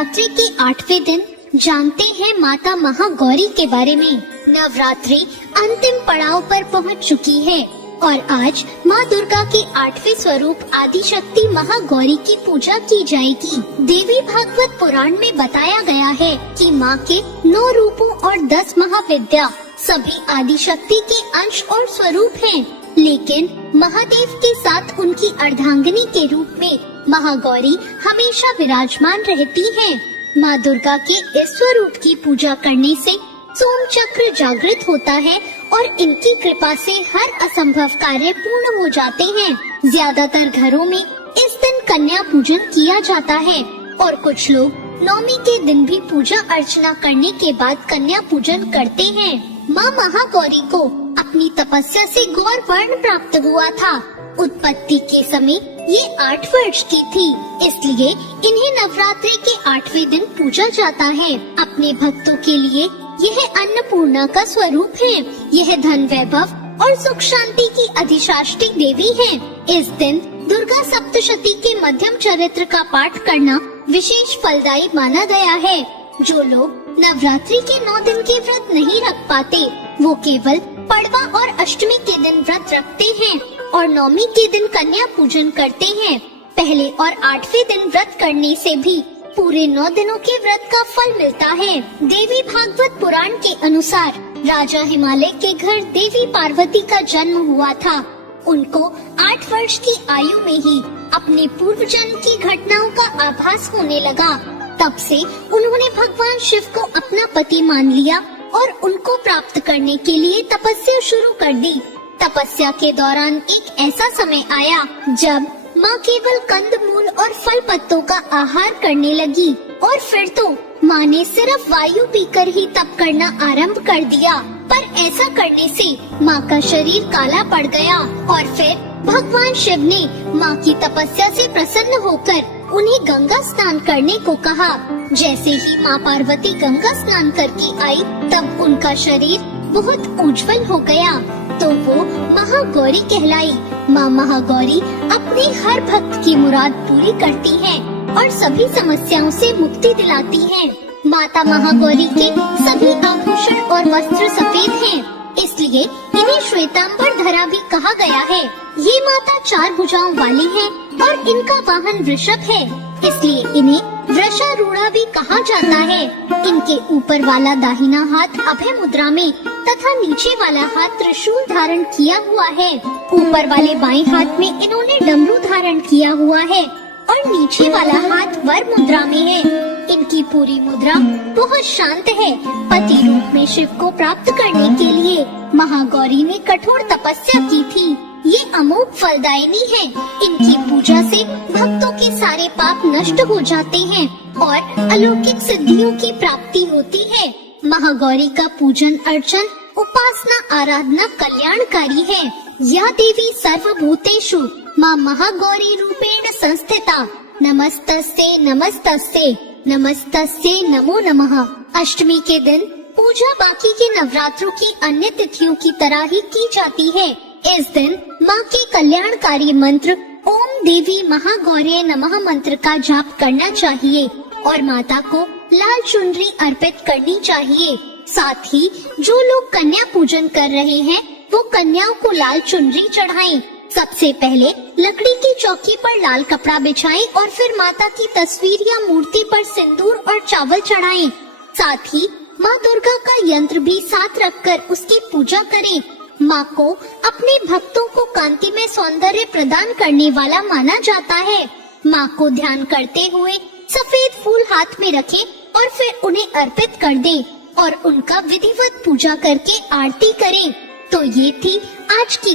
नवरात्रि के 8वें दिन जानते हैं माता महागौरी के बारे में। नवरात्रि अंतिम पड़ाव पर पहुंच चुकी है और आज माँ दुर्गा के 8वें स्वरूप आदिशक्ति महागौरी की पूजा की जाएगी। देवी भागवत पुराण में बताया गया है कि माँ के 9 रूपों और 10 महाविद्या सभी आदिशक्ति के अंश और स्वरूप हैं, लेकिन महादेव के साथ उनकी अर्धांगिनी के रूप में महागौरी हमेशा विराजमान रहती हैं। माँ दुर्गा के इस स्वरूप की पूजा करने से सोम चक्र जागृत होता है और इनकी कृपा से हर असंभव कार्य पूर्ण हो जाते हैं। ज्यादातर घरों में इस दिन कन्या पूजन किया जाता है और कुछ लोग नवमी के दिन भी पूजा अर्चना करने के बाद कन्या पूजन करते हैं। माँ महागौरी को अपनी तपस्या से गौर वर्ण प्राप्त हुआ था। उत्पत्ति के समय ये 8 वर्ष की थी, इसलिए इन्हें नवरात्रि के 8वें दिन पूजा जाता है। अपने भक्तों के लिए यह अन्नपूर्णा का स्वरूप है। यह धन वैभव और सुख शांति की अधिशात्री देवी है। इस दिन दुर्गा सप्तशती के मध्यम चरित्र का पाठ करना विशेष फलदायी माना गया है। जो लोग नवरात्रि के 9 दिन के व्रत नहीं रख पाते, वो केवल पड़वा और अष्टमी के दिन व्रत रखते हैं और नवमी के दिन कन्या पूजन करते हैं। पहले और 8वें दिन व्रत करने से भी पूरे 9 दिनों के व्रत का फल मिलता है। देवी भागवत पुराण के अनुसार राजा हिमालय के घर देवी पार्वती का जन्म हुआ था। उनको 8 वर्ष की आयु में ही अपने पूर्व जन्म की घटनाओं का आभास होने लगा। तब से उन्होंने भगवान शिव को अपना पति मान लिया और उनको प्राप्त करने के लिए तपस्या शुरू कर दी। तपस्या के दौरान एक ऐसा समय आया जब माँ केवल कंद मूल और फल पत्तों का आहार करने लगी और फिर तो माँ ने सिर्फ वायु पीकर ही तप करना आरंभ कर दिया। पर ऐसा करने से माँ का शरीर काला पड़ गया और फिर भगवान शिव ने माँ की तपस्या से प्रसन्न होकर उन्हें गंगा स्नान करने को कहा। जैसे ही माँ पार्वती गंगा स्नान करके आई, तब उनका शरीर बहुत उज्जवल हो गया, तो वो महागौरी कहलाई। माँ महागौरी अपने हर भक्त की मुराद पूरी करती हैं और सभी समस्याओं से मुक्ति दिलाती हैं। माता महागौरी के सभी आभूषण और वस्त्र सफेद हैं, इसलिए इन्हें श्वेतांबर धरा भी कहा गया है। ये माता 4 भुजाओं वाली हैं और इनका वाहन वृषभ है, इसलिए इन्हें वृषारूढ़ा भी कहा जाता है। इनके ऊपर वाला दाहिना हाथ अभय मुद्रा में तथा नीचे वाला हाथ त्रिशूल धारण किया हुआ है। ऊपर वाले बाएं हाथ में इन्होंने डमरू धारण किया हुआ है और नीचे वाला हाथ वर मुद्रा में है। इनकी पूरी मुद्रा बहुत शांत है। पति रूप में शिव को प्राप्त करने के लिए महागौरी ने कठोर तपस्या की थी। ये अमोघ फलदायिनी है। इनकी पूजा से भक्तों के सारे पाप नष्ट हो जाते हैं और अलौकिक सिद्धियों की प्राप्ति होती है। महागौरी का पूजन अर्चन उपासना आराधना कल्याणकारी है। यह देवी सर्वभूतेषु माँ महागौरी रूपेण संस्थिता। नमस्तस्ते नमस्तस्ते नमस्तस्ते नमो नमः। अष्टमी के दिन पूजा बाकी के नवरात्रों की अन्य तिथियों की तरह ही की जाती है। इस दिन माँ के कल्याणकारी मंत्र ओम देवी महागौरी नमः मंत्र का जाप करना चाहिए और माता को लाल चुनरी अर्पित करनी चाहिए। साथ ही जो लोग कन्या पूजन कर रहे हैं, वो कन्याओं को लाल चुनरी चढ़ाएं। सबसे पहले लकड़ी की चौकी पर लाल कपड़ा बिछाएं और फिर माता की तस्वीर या मूर्ति पर सिंदूर और चावल चढ़ाएं। साथ ही माँ दुर्गा का यंत्र भी साथ रखकर उसकी पूजा करें। माँ को अपने भक्तों को कांति में सौंदर्य प्रदान करने वाला माना जाता है। माँ को ध्यान करते हुए सफेद फूल हाथ में रखें और फिर उन्हें अर्पित कर दें और उनका विधिवत पूजा करके आरती करें। तो ये थी आज की